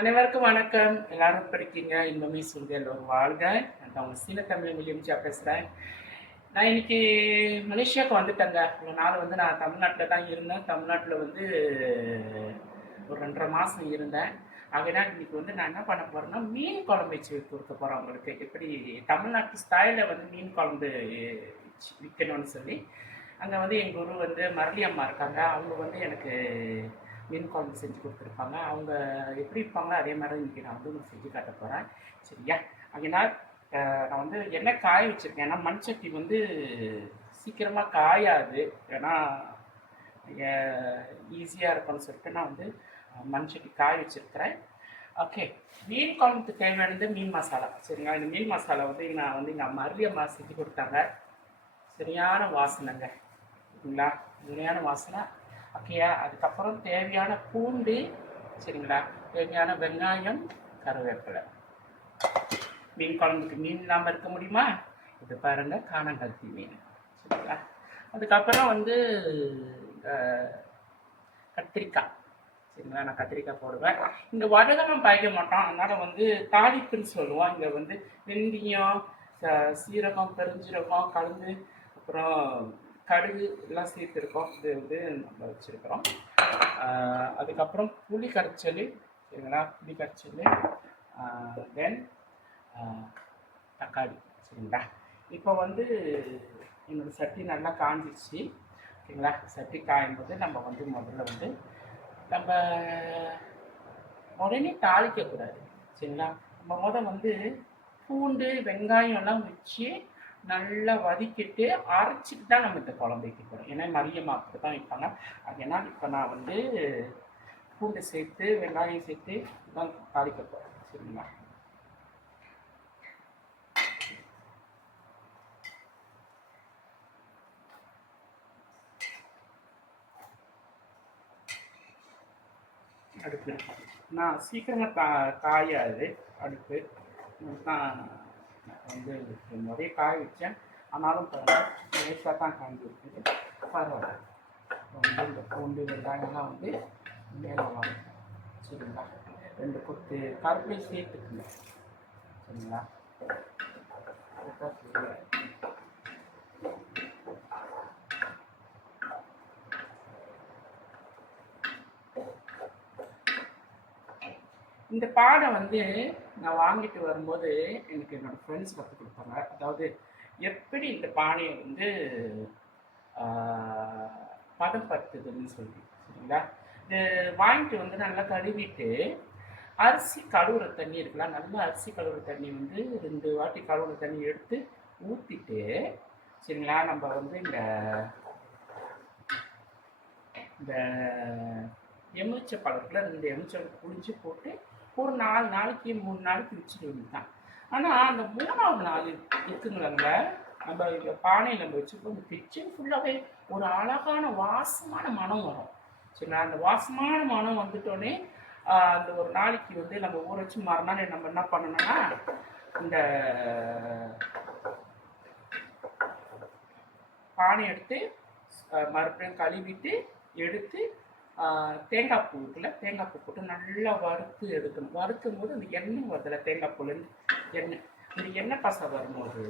அனைவருக்கும் வணக்கம். எல்லாரும் எப்படி இருக்கீங்க? இன்பமே சொல்க எல்லோரும் வாழ்க. நான் அவங்க சீன தமிழ் வில்லியம்ஜா பேசுகிறேன். நான் இன்னைக்கு மலேசியாவுக்கு வந்துட்டேங்க. இவ்வளோ நாள் வந்து நான் தமிழ்நாட்டில் தான் இருந்தேன். தமிழ்நாட்டில் வந்து ஒரு 2.5 மாதம் இருந்தேன். ஆகையினால் இன்னைக்கு வந்து நான் என்ன பண்ண போகிறேன்னா மீன் குழம்பு வச்சு கொடுக்க போகிறேன் உங்களுக்கு. எப்படி தமிழ்நாட்டு ஸ்டைலில் வந்து மீன் குழம்பு விற்கணும்னு சொல்லி அங்கே வந்து எங்கள் குரு வந்து மரளி அம்மா இருக்காங்க. அவங்க வந்து எனக்கு மீன் குழம்பு செஞ்சு கொடுத்துருப்பாங்க. அவங்க எப்படி இருப்பாங்க அதே மாதிரி இன்றைக்கி நான் வந்து உங்களுக்கு செஞ்சு காட்ட போகிறேன். சரியா? அதனால் நான் வந்து எண்ணெய் காய வச்சுருக்கேன். ஏன்னா மண் சட்டி வந்து சீக்கிரமாக காயாது. ஏன்னா ஈஸியாக இருக்கும்னு சொல்லிட்டு நான் வந்து மண் சட்டி காய வச்சுருக்கிறேன். ஓகே, மீன் குழம்புக்கு தேவையானது மீன் மசாலா. சரிங்களா? இந்த மீன் மசாலா வந்து நான் வந்து எங்கள் மரளி அம்மா செஞ்சு கொடுத்தாங்க. சரியான வாசனைங்க, சரிங்களா? சரியான வாசனை. ஓகேயா? அதுக்கப்புறம் தேவையான பூண்டு, சரிங்களா? தேவையான வெங்காயம், கருவேப்பிலை. மீன் குழம்புக்கு மீன் இல்லாமல் இருக்க முடியுமா? இது பாருங்க, காணங்கழுத்தி மீன், சரிங்களா? அதுக்கப்புறம் வந்து கத்திரிக்காய், சரிங்களா? நான் கத்திரிக்காய் போடுவேன். இங்கே வடகெல்லாம் பாய்க்க மாட்டோம், அதனால் வந்து தாளிப்புன்னு சொல்லுவோம். இங்கே வந்து வெந்தயம், சீரகம், பெருஞ்சீரகம் கலந்து, அப்புறம் கடுகு எல்லாம் சேர்த்துருக்கோம். இது வந்து நம்ம வச்சுருக்கிறோம். அதுக்கப்புறம் புளி கரைச்சல், சரிங்களா? புளி கரைச்சல், தென் தக்காளி, சரிங்களா? இப்போ வந்து என்னோடய சட்டி நல்லா காஞ்சிடுச்சு, ஓகேங்களா? சட்டி காயும் போது நம்ம வந்து முதல்ல வந்து நம்ம உடனே தாளிக்கக்கூடாது, சரிங்களா? நம்ம வந்து பூண்டு வெங்காயம் எல்லாம் வச்சு நல்லா வதக்கிட்டு அரைச்சிட்டு தான் நம்ம இந்த குழம்பு வைக்க போகிறோம். ஏன்னா மரியம்மாவுக்கு தான் வைப்பாங்க. அதனால் இப்போ நான் வந்து பூண்டு சேர்த்து வெங்காயம் சேர்த்து தான் தாளிக்க போகிறேன், சரிங்களா? அடுப்பு நான் சீக்கிரமாக காயாது அடுப்பு தான் வந்து நிறைய காய வச்சேன். ஆனாலும் பரவாயில்ல, லேசாக தான் காய்ஞ்சி இருக்குது, பரவாயில்ல. வந்து இந்த பூண்டு வெங்காயம்லாம் வந்து மேலே வரும், சரிங்களா? 2 கொத்து கருவேப்பிலை சேர்த்துக்குங்க, சரிங்களா? அதுதான் சரியா. இந்த பானை வந்து நான் வாங்கிட்டு வரும்போது எனக்கு என்னோடய ஃப்ரெண்ட்ஸ் கற்றுக் கொடுத்தாங்க. அதாவது எப்படி இந்த பானையை வந்து பதப்படுத்துதுன்னு சொல்லி, சரிங்களா? இது வாங்கிட்டு வந்து நல்லா கழுவிட்டு அரிசி கழுவுற தண்ணி இருக்கலாம், நல்லா அரிசி கழுவுற தண்ணி வந்து 2 வாட்டி கழுவுற தண்ணி எடுத்து ஊற்றிட்டு, சரிங்களா? நம்ம வந்து இந்த எலுமிச்சை பழத்தில் 2 எலுமிச்சை புளிஞ்சு போட்டு ஒரு 4 நாளைக்கு 3 நாளைக்கு வச்சுட்டு தான். ஆனால் அந்த 3ஆவது நாள் இருக்குங்களங்க, நம்ம இந்த பானையில் நம்ம வச்சுருக்கோம், இந்த கிச்சன் ஃபுல்லாகவே ஒரு அழகான வாசமான மனம் வரும், சரிங்களா? அந்த வாசமான மனம் வந்துட்டோடனே அந்த ஒரு நாளைக்கு வந்து நம்ம ஊற வச்சு மறுநாள் நம்ம என்ன பண்ணணும்னா இந்த பானை எடுத்து மறுபடியும் கழுவிட்டு எடுத்து தேங்காய் பூ இருக்குல்ல, தேங்காய் பூ போட்டு நல்லா வறுத்து எடுக்கணும். வறுக்கும் போது அந்த எண்ணெய் வருதுல, தேங்காய் பூலேருந்து எண்ணெய், அந்த எண்ணெய் பசை வரும்போது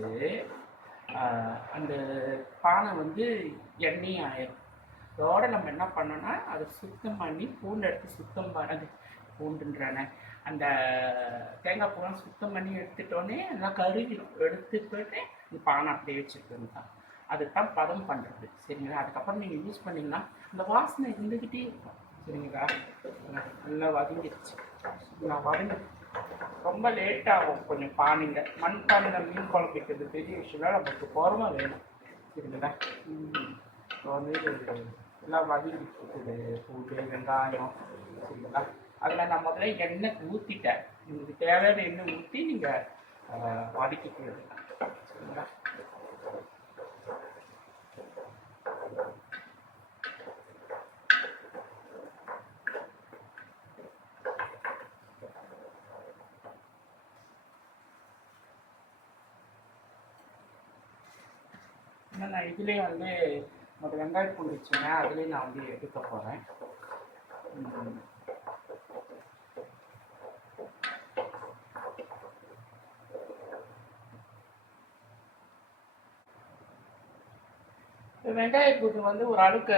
அந்த பானை வந்து எண்ணெய் ஆயிடும். அதோடு நம்ம என்ன பண்ணோன்னா அதை சுத்தம் பண்ணி பூண்டு எடுத்து சுத்தம் பண்ணது பூண்டுன்றானே அந்த தேங்காய் பூலாம் சுத்தம் பண்ணி எடுத்துட்டோன்னே நல்லா கருகிடும். எடுத்துக்கிட்டு இந்த பானை அப்படியே வச்சுருக்கணும் தான், அதுதான் பதம் பண்ணுறது, சரிங்களா? அதுக்கப்புறம் நீங்கள் யூஸ் பண்ணிங்கன்னா அந்த வாசனை இருந்துக்கிட்டே இருக்கும், சரிங்களா? நல்லா வதங்கிடுச்சு. நான் வதங்கி ரொம்ப லேட்டாகும் கொஞ்சம் பானையில், மண் பானையில் மீன் குழம்பு வைக்கிறது பெரிய விஷயம், நமக்கு பொறுமை வேணும், சரிங்களா? இப்போ வந்து எல்லாம் வதங்கிட்டு பூண்டு வெங்காயம், சரிங்களா? அதில் நான் முதல்ல எண்ணெய் ஊற்றிட்டேன். உங்களுக்கு தேவையான எண்ணெய் ஊற்றி நீங்கள் வதக்கிக்கிறது, சரிங்களா? நான் இதுலேயே வந்து ஒரு வெங்காயம் பூண்டு வச்சுங்க, அதுலேயும் நான் வந்து எடுக்க போகிறேன். இப்போ வெங்காயக்கூட்டு வந்து ஒரு அளவுக்கு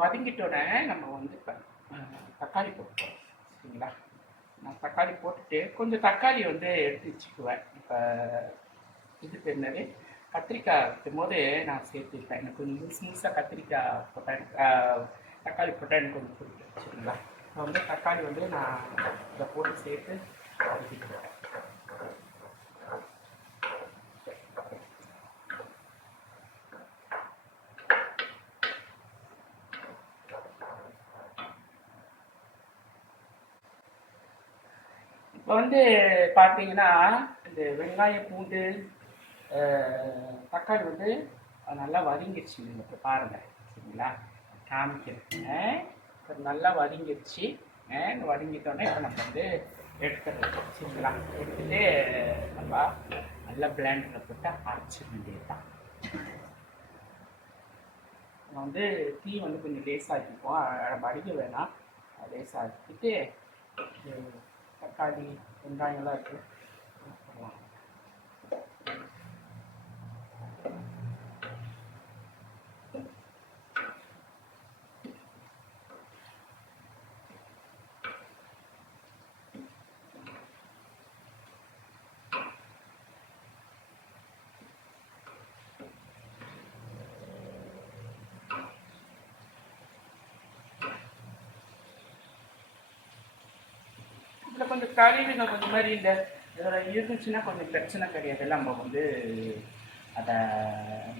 வதங்கிட்டோன்னே நம்ம வந்து இப்போ தக்காளி போட்டுப்போம். சரிங்களா? நான் தக்காளி போட்டுட்டு கொஞ்சம் தக்காளி வந்து எடுத்து வச்சுக்குவேன். இப்போ இதுக்கு என்னது கத்திரிக்காய் வைக்கும் போது நான் சேர்த்துப்பேன். எனக்கு கொஞ்சம் முழுசாக கத்திரிக்காய் போட்டேன், தக்காளி போட்டால் எனக்கு கொஞ்சம் பிடிக்கும். சரிங்களா? இப்போ வந்து தக்காளி வந்து நான் இதை போட்டு சேர்த்து வதக்கிட்டுருக்கேன். இப்போ வந்து பார்த்தீங்கன்னா இந்த வெங்காயம் பூண்டு தக்காளி வந்து நல்லா வதங்கிடுச்சு. இப்போ பாருங்கள். சரிங்களா? காமிக்கிறேன். இப்போ நல்லா வதங்கிடுச்சு. வதங்கிட்டோன்னே இப்போ நம்ம வந்து எடுத்துடுறோம். சரிங்களா? எடுத்துகிட்டு நம்ம நல்லா பிளேண்டரில் போட்டு அரைச்சிட வேண்டியது தான். நம்ம வந்து டீ வந்து கொஞ்சம் லேசாகிப்போம், வடிக்க வேணாம். லேசாகிட்டு தக்காளி வெங்காயம்லாம் இருக்குது போடலாம். இதில் கொஞ்சம் கழுவிங்க கொஞ்சம் மாதிரி இந்த இதில் இருந்துச்சுன்னா கொஞ்சம் பிரச்சனை கிடையாது. நம்ம வந்து அதை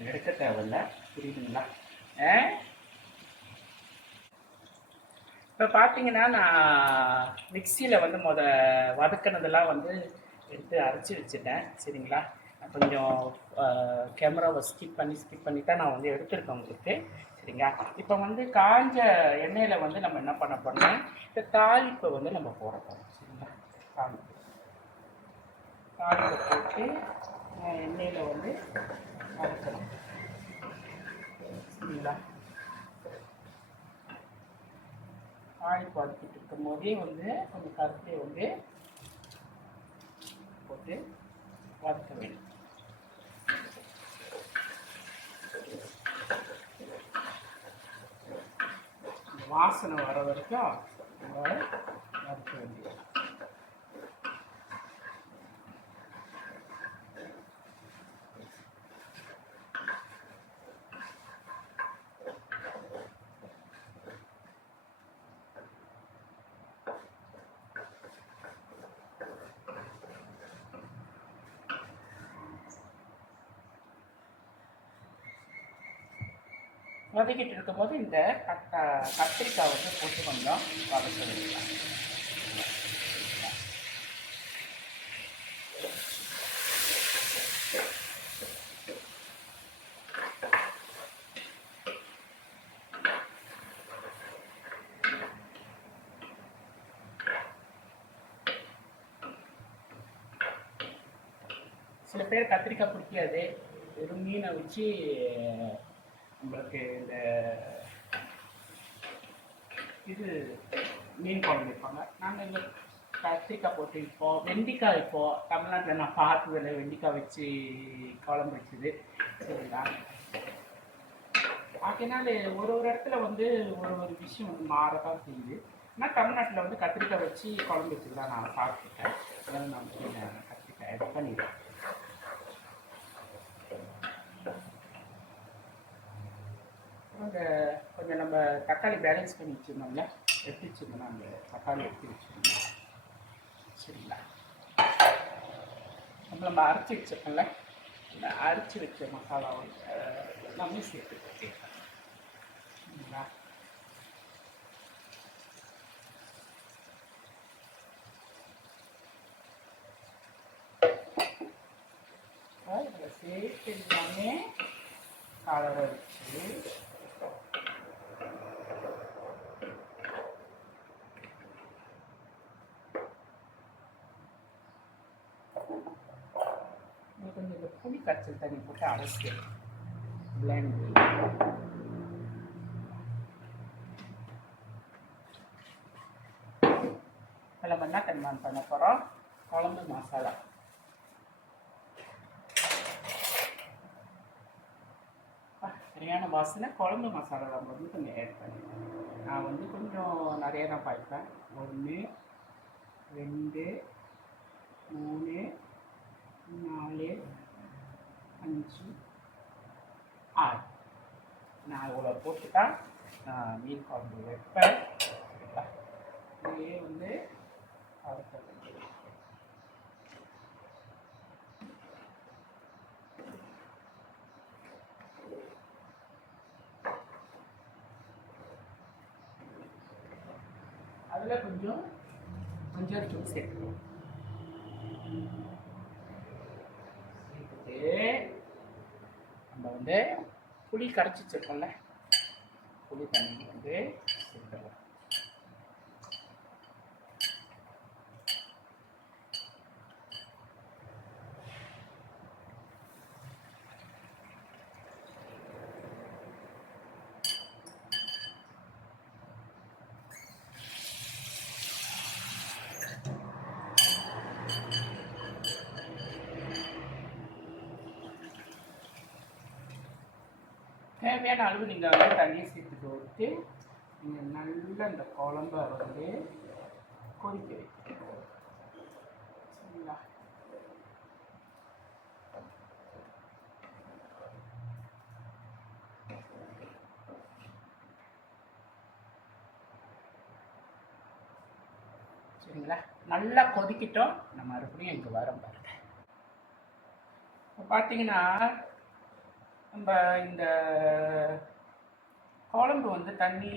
எடுக்க தேவையில்லை. புரியுதுங்களா? இப்போ பார்த்தீங்கன்னா நான் மிக்சியில் வந்து வதக்கினதெல்லாம் வந்து எடுத்து அரைச்சி வச்சுட்டேன். சரிங்களா? நான் கொஞ்சம் கேமராவை ஸ்கிப் பண்ணி தான் நான் வந்து எடுத்துருக்கேன் உங்களுக்கு. சரிங்களா? இப்போ வந்து காஞ்ச எண்ணெயில் வந்து நம்ம என்ன பண்ண போறோம்னா இந்த தாளிப்பை வந்து நம்ம போட போகிறோம். சரிங்களா? தாளிப்பை போட்டு எண்ணெயில் வந்து வதக்கணும். சரிங்களா? தாளிப்பு வதக்கிட்டு இருக்கும் போதே வந்து கொஞ்சம் கருத்தை வந்து போட்டு வதக்க வேண்டும். வாசனை வர வரைக்கும் வதக்க வேண்டியது. வதக்கிட்டு இருக்கும்போது இந்த கத்திரிக்காய் வந்து போட்டு கொஞ்சம் வதக்க வேண்டியலாம். சில பேர் கத்திரிக்காய் பிடிக்காது, வெறும் மீனை வச்சு நம்மளுக்கு இந்த இது மீன் குழம்பு வைப்பாங்க. நாங்கள் இங்கே கத்திரிக்காய் போட்டு வைப்போம், வெண்டிக்காய் வைப்போம். தமிழ்நாட்டில் நான் பார்த்ததில்லை வெண்டிக்காய் வச்சு குழம்பு வச்சுது. சரிங்களா? அதனால ஒரு இடத்துல வந்து ஒரு விஷயம் வந்து மாறதான் செய்யுது. ஆனால் தமிழ்நாட்டில் வந்து கத்திரிக்காய் வச்சு குழம்பு வச்சு தான் நான் சாப்பிட்டுட்டேன். அதனால் நான் வந்து கத்திரிக்காய் ஆட் பண்ணிடுவேன். அந்த கொஞ்சம் நம்ம தக்காளி பேலன்ஸ் பண்ணி வச்சுருந்தோம்ல, எடுத்து வச்சுருந்தோம்னா அந்த தக்காளி எடுத்து வச்சுருந்தோம். சரிங்களா? நம்ம அரைச்சி வச்சிருக்கோம்ல, இந்த அரைச்சி வச்ச மசாலாவை எல்லாமே சேர்த்துக்கிட்டேன். சரிங்களா? இதில் சேர்த்து எல்லாமே கலர வச்சு கொஞ்சம் இந்த புளி கரைச்சல் தண்ணி போட்டு அரைச்சி பிளெண்ட் நம்ம என்ன கன்மான் பண்ண போகிறோம், குழம்பு மசாலா. சரியான வாசனை. குழம்பு மசாலா நம்ம வந்து கொஞ்சம் ஆட் பண்ணிடுவோம். நான் வந்து கொஞ்சம் நிறைய தான் பாய்ப்பேன். 1 2 3 4 5 6 நான் இவ்வளோ போட்டுட்டா நான் மீன் குழம்பு வைப்பேன். இதுலேயே வந்து அடுத்தது அதில் கொஞ்சம் மஞ்சள் தூள் சேர்த்துக்கணும். சேர்த்துட்டு நம்ம வந்து புளி கரைச்சி வச்சிருக்கோம்ல, புளி தண்ணி வந்து சேர்த்துக்கலாம். தேவையான அளவு நீங்கள் வந்து தண்ணியை சேர்த்துட்டு விட்டு நீங்கள் நல்லா இந்த குழம்ப வந்து கொதிக்க வைக்கணும். சரிங்களா? சரிங்களா? நல்லா கொதிக்கிட்டோம். நம்ம மறுபடியும் இங்கே வரோம் பாருங்க. இப்போ பார்த்தீங்கன்னா நம்ம இந்த குழம்பு வந்து தண்ணி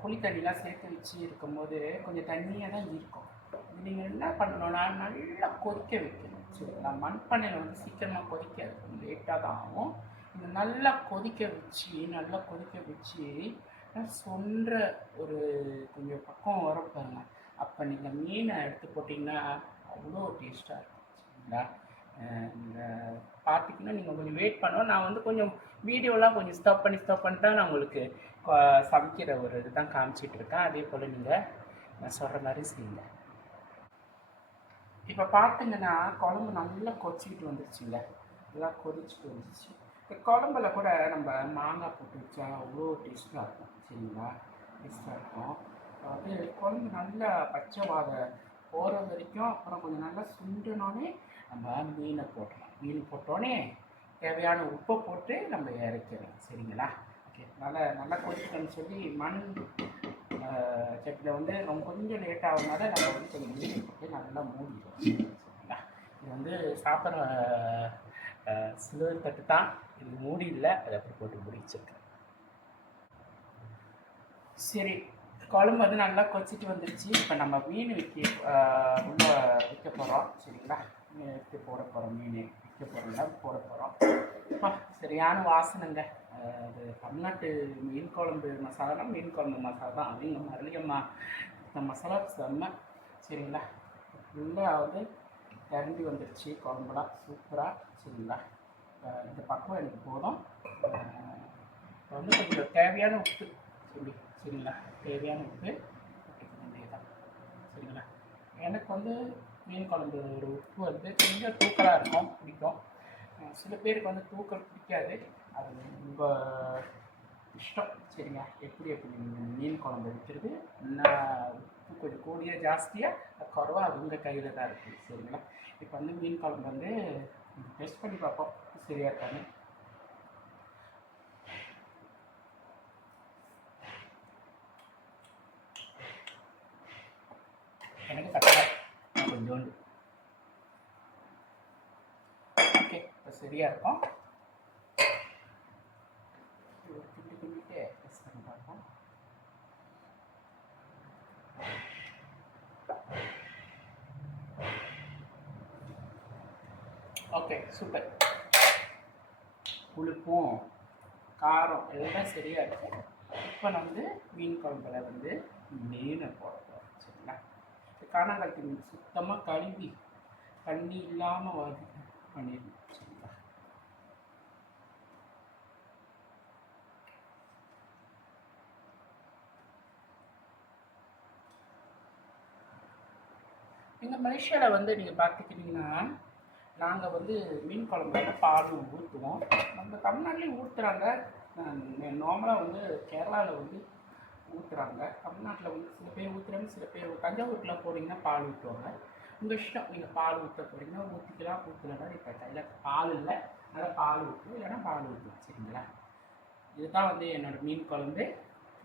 புளி தண்ணிலாம் சேர்த்து வச்சு இருக்கும்போது கொஞ்சம் தண்ணியாக தான் இருக்கும். இது நீங்கள் என்ன பண்ணணும்னா நல்லா கொதிக்க வைக்கணும். சரிங்களா? மண்பானையில் வந்து சீக்கிரமாக கொதிக்காது, கொஞ்சம் லேட்டாக தான் ஆகும். இது நல்லா கொதிக்க வச்சு சொல்கிற ஒரு கொஞ்சம் பக்கம் வர பாருங்க. அப்போ நீங்கள் மீனை எடுத்து போட்டிங்கன்னா அவ்வளோ டேஸ்ட்டாக இருக்கும். சரிங்களா? பார்த்திங்கன்னா நீங்கள் கொஞ்சம் வெயிட் பண்ணணும். நான் வந்து கொஞ்சம் வீடியோலாம் கொஞ்சம் ஸ்டாப் பண்ணி தான் நான் உங்களுக்கு சமைக்கிற ஒரு இது தான் காமிச்சிட்டு இருக்கேன். அதே போல் நீங்கள் நான் சொல்கிற மாதிரி செய்யுங்க. இப்போ பார்த்திங்கன்னா குழம்பு நல்லா கொதிச்சிக்கிட்டு வந்துருச்சுங்க. நல்லா கொதிச்சுட்டு வந்துருச்சு. இப்போ குழம்புல கூட நம்ம மாங்காய் போட்டு வச்சா அவ்வளோ டேஸ்ட்டாக இருக்கும். சரிங்களா? டேஸ்ட்டாக இருக்கும். அது குழம்பு நல்லா பச்சை வாடை போகிற வரைக்கும், அப்புறம் கொஞ்சம் நல்லா சுண்டினோடனே நம்ம மீனை போட்டலாம். மீன் போட்டோடனே தேவையான உப்பை போட்டு நம்ம இறக்கிறோம். சரிங்களா? ஓகே. நல்லா கொதிக்கணும்னு சொல்லி மண் சட்டியில் வந்து ரொம்ப கொஞ்சம் லேட் ஆகுனால நம்ம வந்து கொஞ்சம் மீன் போட்டு நல்லா மூடிடுவோம். சரிங்களா? இது வந்து சாப்பிட்ற சிலுவை தட்டு தான், இது மூடி இல்லை, அதை அப்படி போட்டு முடிச்சிருக்கேன். சரி, குழம்பு வந்து நல்லா கொதிச்சிட்டு வந்துருச்சு. இப்போ நம்ம மீன் உள்ள விற்க போகிறோம். சரிங்களா? எடுத்து போட போகிறோம். மீன் விற்க போகிறோம்னா போட போகிறோம். அப்பா சரியான வாசனைங்க. அது தமிழ்நாட்டு மீன் குழம்பு மசாலானா மீன் குழம்பு மசாலா தான். அவங்க மரளியம்மா இந்த மசாலா செம்ம. சரிங்களா? ஃபுல்லாக வந்து திரண்டி வந்துருச்சு குழம்புலாம் சூப்பராக. சரிங்களா? இந்த பக்கம் எனக்கு போதும். இப்போ வந்து கொஞ்சம் தேவையான உப்பு சரிங்களா? தேவையான உப்பு போட்டுக்க வேண்டியதான். சரிங்களா? எனக்கு வந்து மீன் குழம்பு ஒரு உப்பு வந்து கொஞ்சம் தூக்கலாக இருக்கும், பிடிக்கும். சில பேருக்கு வந்து தூக்கல் பிடிக்காது, அது உங்கள் இஷ்டம். சரிங்க? எப்படி மீன் குழம்பு வைக்கிறது, உப்பு கொஞ்சம் கூடிய ஜாஸ்தியாக குறவாக அது உங்கள் கையில் தான் இருக்குது. சரிங்களா? இப்போ வந்து மீன் குழம்பு வந்து டெஸ்ட் பண்ணி பார்ப்போம் சரியா இருக்கான்னு. எனக்கு கட்டலை கொஞ்சோண்டு. ஓகே, இப்போ சரியாக இருக்கும். கிண்டிட்டு டெஸ்ட் பண்ணி பார்ப்போம். Okay, super. புளிப்பும் காரம் எல்லாம் சரியாக இருக்குது. இப்போ நான் வந்து மீன் குழம்புல வந்து மீனை போட போகிறேன். சரிங்களா? காணாங்கழுத்தி மீன் சுத்தமாக கழுவி தண்ணி இல்லாமல் பண்ணிடணும். சரிங்களா? எங்கள் மலேசியாவில் வந்து நீங்கள் பார்த்துக்கிட்டிங்கன்னா நாங்கள் வந்து மீன் குழம்புல பால் ஊற்றுவோம். நம்ம தமிழ்நாட்டிலையும் ஊற்றுறாங்க. நார்மலாக வந்து கேரளாவில் வந்து ஊற்றுறாங்க. தமிழ்நாட்டில் வந்து சில பேர் ஊற்றுறாங்க, சில பேர் தஞ்சாவூருக்குலாம் போனீங்கன்னா பால் ஊற்றுவாங்க. உங்கள் இஷ்டம், நீங்கள் பால் ஊற்ற போகிறீங்கன்னா ஊற்றிக்கலாம், ஊற்றலைன்னா இப்போ கையில் பால் இல்லை, அதனால் பால் ஊற்றணும், இல்லைன்னா பால் ஊற்றணும். சரிங்களா? இதுதான் வந்து என்னோடய மீன் குழம்பு.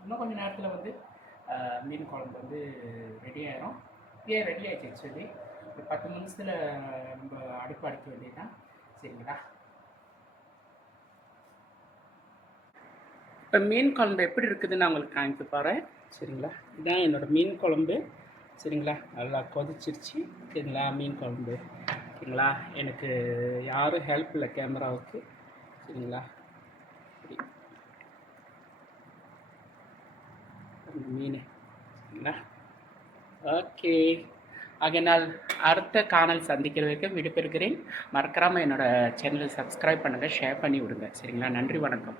இன்னும் கொஞ்சம் நேரத்தில் வந்து மீன் குழம்பு வந்து ரெடி ஆயிரும். ரெடி ஆகிடுச்சு ஆக்சுவலி. ஒரு 10 நிமிஷத்தில் நம்ம அடுப்பு அடிக்க வேண்டியதுதான். சரிங்களா? இப்போ மீன் குழம்பு எப்படி இருக்குதுன்னு நான் உங்களுக்கு காமிக்க போகிறேன். சரிங்களா? இதுதான் என்னோடய மீன் குழம்பு. சரிங்களா? நல்லா கொதிச்சிருச்சு. சரிங்களா? மீன் குழம்பு. சரிங்களா? எனக்கு யாரும் ஹெல்ப் இல்லை கேமராவுக்கு. சரிங்களா? மீன். சரிங்களா? ஓகே. ஆகையினால் அடுத்த காணல் சந்திக்கிற வரைக்கும் விடுபெறுகிறேன். மறக்காமல் என்னோடய சேனலை சப்ஸ்கிரைப் பண்ணுங்கள், ஷேர் பண்ணி விடுங்க. சரிங்களா? நன்றி, வணக்கம்.